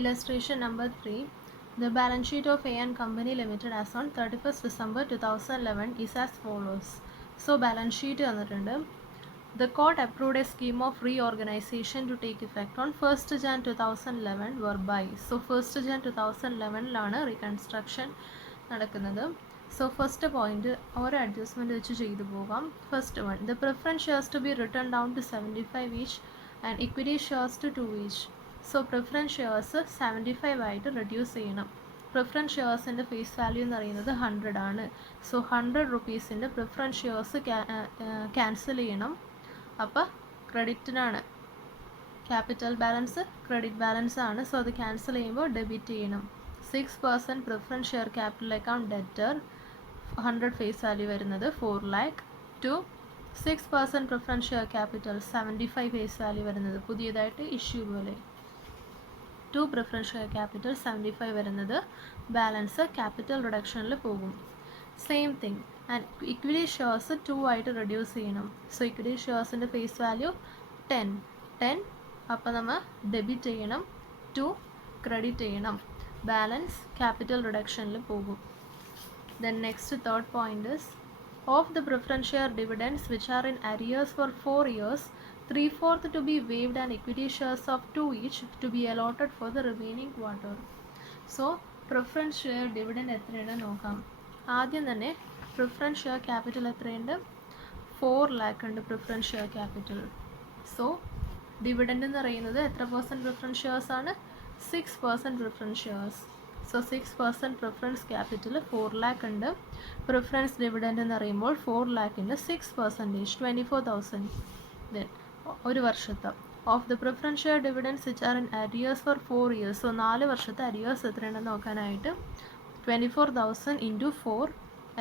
Illustration number 3. The balance sheet of A&M Company Limited as on 31st December 2011 is as follows. So, balance sheet തന്നിട്ടുണ്ട്. The court approved a scheme of reorganization to take effect on 1st Jan 2011 whereby. So, 1st Jan 2011 reconstruction നടക്കുന്നത്. So, first point, ഒരു adjustment വെച്ച് ചെയ്തു പോകാം. First one, the preference shares to be written down to 75 each and equity shares to 2 each. So preference shares 75 ആയിട്ട് reduce ചെയ്യണം. Preference ഷെയർസിൻ്റെ face value എന്ന് പറയുന്നത് 100 ആണ്. സോ 100 റുപ്പീസിൻ്റെ പ്രിഫറൻസ് ഷെയർസ് ക്യാൻസൽ ചെയ്യണം. അപ്പോൾ ക്രെഡിറ്റിനാണ്, ക്യാപിറ്റൽ ബാലൻസ് ക്രെഡിറ്റ് ബാലൻസ് ആണ്. സോ അത് ക്യാൻസൽ ചെയ്യുമ്പോൾ ഡെബിറ്റ് ചെയ്യണം. 6% preference share capital account debtor 100 face value വരുന്നത് 4 lakh to 6% preference share capital 75 face value വരുന്നത് പുതിയതായിട്ട് ഇഷ്യൂ പോലെ 2 പ്രിഫറൻസ് ഷെയർ ക്യാപിറ്റൽ 75 വരുന്നത് ബാലൻസ് ക്യാപിറ്റൽ റിഡക്ഷനിൽ പോകും. Same thing and equity shares 2 ആയിട്ട് റെഡ്യൂസ് ചെയ്യണം. സോ ഇക്വിറ്റി ഷെയർസിൻ്റെ ഫേസ് വാല്യൂ 10 അപ്പോൾ നമ്മൾ ഡെബിറ്റ് ചെയ്യണം, 2 ക്രെഡിറ്റ് ചെയ്യണം, ബാലൻസ് ക്യാപിറ്റൽ റിഡക്ഷനിൽ പോകും. Then next third point is of the preference share dividends which are in arrears for 4 years, 3/4 to be waived and equity shares of 2 each to be allotted for the remaining quarter. So preference share dividend എത്രയാണ് നോക്കാം. ആദ്യം തന്നെ preference share capital എത്രയുണ്ട്? 4 lakh ഉണ്ട് preference share capital. So dividend എന്ന് പറയുന്നത് എത്ര percent preference shares ആണ്? 6% preference shares. So 6% preference capital 4 lakh ഉണ്ട്. പ്രിഫറൻസ് ഡിവിഡൻഡ് എന്ന് പറയുമ്പോൾ 4 lakhൻ്റെ 6% 24,000. ദെൻ ഒരു വർഷത്തെ of the preference share dividends which are in arrears for 4 years. So 4 വർഷത്തെ അരിയേഴ്സ് എത്രയുണ്ടെന്ന് നോക്കാനായിട്ട് 24,000 ഇൻറ്റു 4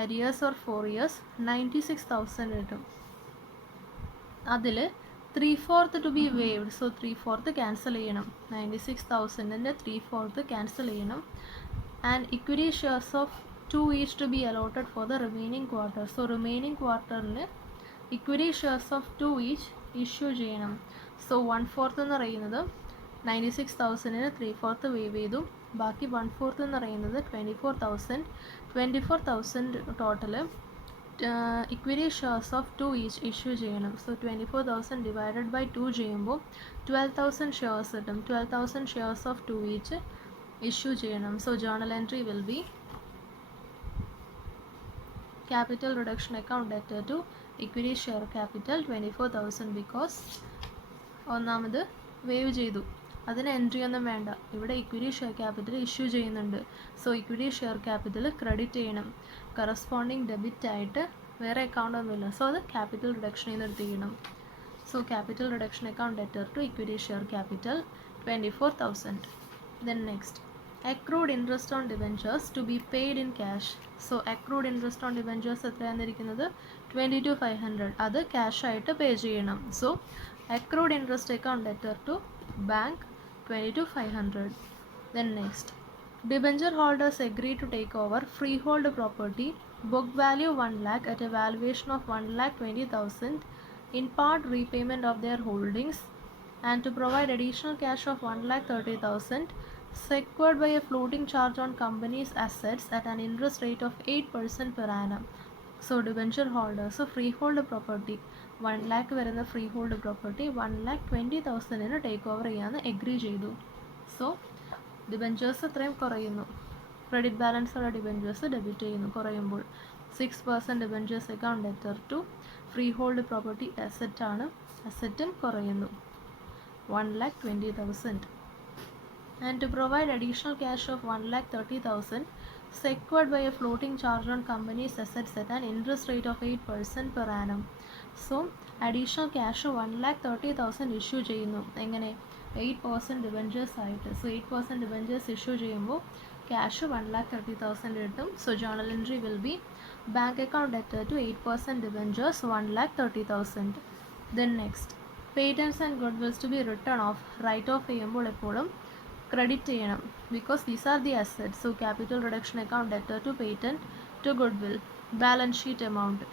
അരിയേഴ്സ് ഫോർ 4 years 96,000 കിട്ടും. അതിൽ 3/4 to be waived. So 3/4 cancel ചെയ്യണം. 96,000ൻ്റെ 3/4 ക്യാൻസൽ ചെയ്യണം. And equity shares of 2 each to be allotted for the remaining quarter. So remaining ക്വാർട്ടറിൽ equity shares of 2 each issue ചെയ്യണം. So 1/4 എന്ന് പറയുന്നത് 96,000ന് 3/4 വേവ് ചെയ്തു. ബാക്കി 1/4 എന്ന് പറയുന്നത് 24,000 total equity shares of 2 each issue ചെയ്യണം. സോ 24,000 ഡിവൈഡഡ് ബൈ 2 ചെയ്യുമ്പോൾ 12,000 ഷെയർസ് കിട്ടും. 12,000 ഷെയർസ് ഓഫ് 2 ഈച്ച് ഇഷ്യൂ ചെയ്യണം. So journal entry will B capital reduction account debtor to equity share capital 24,000 because ഒന്നാമത് വേവ് ചെയ്തു, അതിന് എൻട്രി ഒന്നും വേണ്ട. ഇവിടെ ഇക്വിറ്റി ഷെയർ ക്യാപിറ്റൽ ഇഷ്യൂ ചെയ്യുന്നുണ്ട്. So equity share capital credit ചെയ്യണം. കറസ്പോണ്ടിങ് ഡെബിറ്റ് ആയിട്ട് വേറെ അക്കൗണ്ട് ഒന്നുമില്ല. സോ അത് ക്യാപിറ്റൽ റിഡക്ഷനിൽ നിന്ന് എടുത്ത് ചെയ്യണം. So capital reduction account debtor to equity share capital 24,000. Then next accrued interest on debentures to be paid in cash. So accrued interest on debentures എത്രയാന്നിരിക്കുന്നത് 22,500. അത് cash ആയിട്ട് പേ ചെയ്യണം. So accrued interest account debtor to bank 22,500. Then next, debenture holders agree to take over freehold property book value 1 lakh at a valuation of 1,20,000 in part repayment of their holdings and to provide additional cash of 1,30,000 secured by a floating charge on company's assets at an interest rate of 8% per annum. So debenture holders freehold property 1 lakh വരുന്ന freehold property 1,20,000 take over ചെയ്യാന്ന് agree ചെയ്തു. So debentures എത്രയും കുറയുന്നു. Credit balance ഉള്ള debentures debit ചെയ്യുന്നു കുറയുമ്പോൾ. 6% debentures account debtor to freehold property asset ആണ്, അസറ്റും കുറയുന്നു 1,20,000. And to provide additional cash of 1,30,000 secured by a floating charge on company's assets at an interest rate of 8% per annum. So additional cash 1,30,000 issue ചെയ്യുന്നു. എങ്ങനെ? 8% debentures ആയിട്ട്. So 8% debentures issue ചെയ്യുമ്പോൾ cash 1,30,000 കിട്ടും. So journal entry will be bank account debtor to 8% debentures 1,30,000. Then next, patents and good wills to be written off. Write off ചെയ്യുമ്പോൾ എപ്പോഴും credit ചെയ്യണം because these are the assets. So capital reduction account debtor to patent to goodwill balance sheet amount.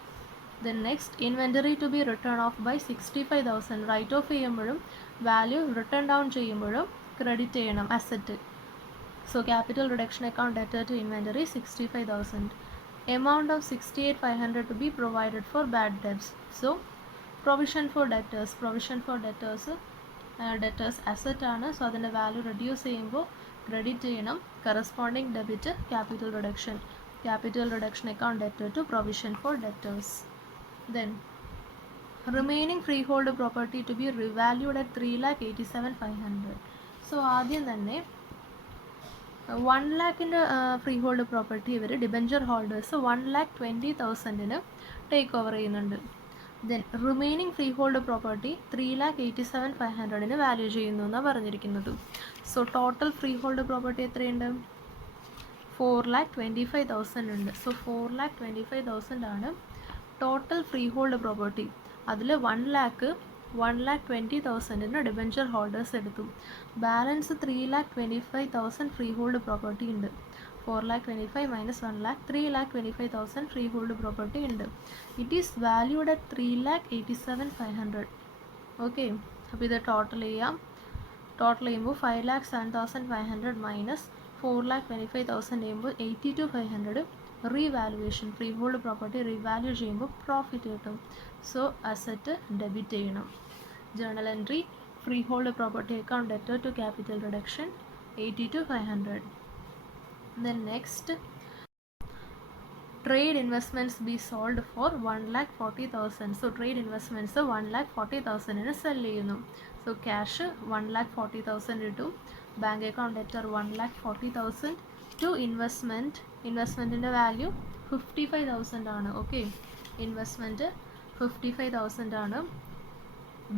Then next, inventory to be written of by 65,000. Write off ചെയ്യുമ്പോഴും value written down ചെയ്യുമ്പോഴും credit ചെയ്യണം asset. So capital reduction account debtor to inventory 65,000. Amount of 68,500 to be provided for bad debts. So provision for debtors debtors asset ആണ്. So അതിൻ്റെ value reduce ചെയ്യുമ്പോൾ credit ചെയ്യണം. Corresponding debit capital reduction account debtor to provision for debtors. Then remaining freehold property to be revalued at 3,87,500. So ആദ്യം തന്നെ 1 lakhൻ്റെ freehold property ഇവർ debenture holders 1,20,000 take over ചെയ്യുന്നുണ്ട്. Then remaining freehold property 3,87,500 value ചെയ്യുന്നു എന്നാണ് പറഞ്ഞിരിക്കുന്നത്. So total freehold property എത്രയുണ്ട്? 4,25,000 ഉണ്ട്. സോ 4,25,000 ആണ് ടോട്ടൽ ഫ്രീ ഹോൾഡ് പ്രോപ്പർട്ടി. അതിൽ 1,20,000 ഡിബഞ്ചർ ഹോൾഡേഴ്സ് എടുത്തു. ബാലൻസ് 3,25,000 ഫ്രീ ഹോൾഡ് പ്രോപ്പർട്ടി ഉണ്ട്. 4,25,000 മൈനസ് 1,00,000 3,25,000 ഫ്രീ ഹോൾഡ് പ്രോപ്പർട്ടി ഉണ്ട്. It is valued at 3,87,500. Okay, അപ്പോൾ ഇത് ടോട്ടൽ ചെയ്യുമ്പോൾ 5,07,500 മൈനസ് 4,25,000 ചെയ്യുമ്പോൾ 82,500 revaluation freehold property revalue ചെയ്യുമ്പോൾ പ്രോഫിറ്റ് കിട്ടും. സോ അസറ്റ് ഡെബിറ്റ് ചെയ്യണം. Journal entry freehold property account debtor to capital reduction 82,500. Then next, trade investments be sold for 1,40,000. So trade investments 1,40,000 sell ചെയ്യുന്നു. So cash 1,40,000 ഇട്ടു. Bank account debtor 1,40,000 to ഇൻവെസ്റ്റ്മെൻറ്റിൻ്റെ value 55,000 ആണ്. Okay, investment 55,000 ആണ്.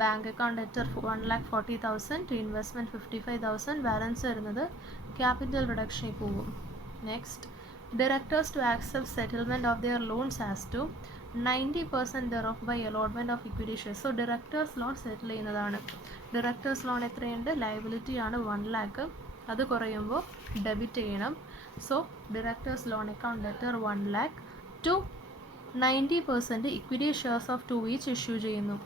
Bank account debtor 1,40,000 to investment 55,000. Balance വരുന്നത് capital റിഡക്ഷനിൽ പോകും. Next, directors to accept settlement of their loans as to 90% thereof by allotment of equity shares. So directors loan settle ചെയ്യുന്നതാണ്. directors loan എത്രയുണ്ട്? Liability ആണ് 1 lakh. അത് കുറയുമ്പോൾ debit ചെയ്യണം. So directors loan account debtor 1 lakh to 90% equity shares of 2 each issue ചെയ്യുന്നു.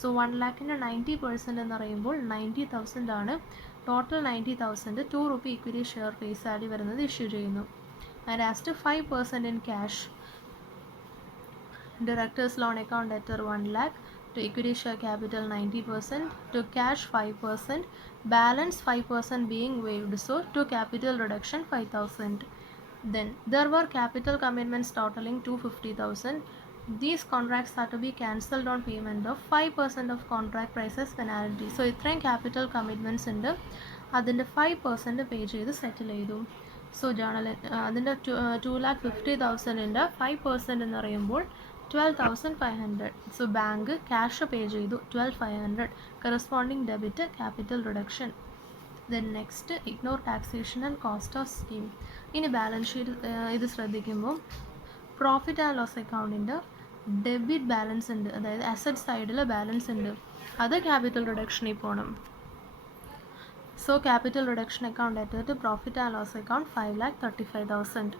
So 1 lakhൻ്റെ 90% എന്ന് പറയുമ്പോൾ 90,000 ആണ്. Total 90,000 2 rupee equity share face value വരുന്നത് ഇഷ്യൂ ചെയ്യുന്നു. And as to 5% in cash, directors loan account debtor 1 lakh to equity share capital 90% to cash 5%, balance 5% being waived, so to capital reduction 5,000. Then there were capital commitments totaling 250,000. These contracts are to be cancelled on payment of 5% of contract prices penalty. So ഇത്രയും capital commitments ഉണ്ട്, അതിൻ്റെ 5% പേ ചെയ്ത് സെറ്റിൽ ചെയ്തു. So journal അതിൻ്റെ 2,50,000 5% എന്ന് പറയുമ്പോൾ 12,500. So bank cash pay ചെയ്തു 12,500. Corresponding debit capital reduction. Then next, ignore taxation and cost of scheme. ഇനി ബാലൻസ് ഷീറ്റ് ഇത് ശ്രദ്ധിക്കുമ്പോൾ പ്രോഫിറ്റ് ആൻഡ് ലോസ് അക്കൗണ്ടിൻ്റെ ഡെബിറ്റ് ബാലൻസ് ഉണ്ട്, അതായത് അസറ്റ് സൈഡിൽ ബാലൻസ് ഉണ്ട്, അത് ക്യാപിറ്റൽ റിഡക്ഷനിൽ പോകണം. So capital reduction account debtor to profit and loss account 5,35,000.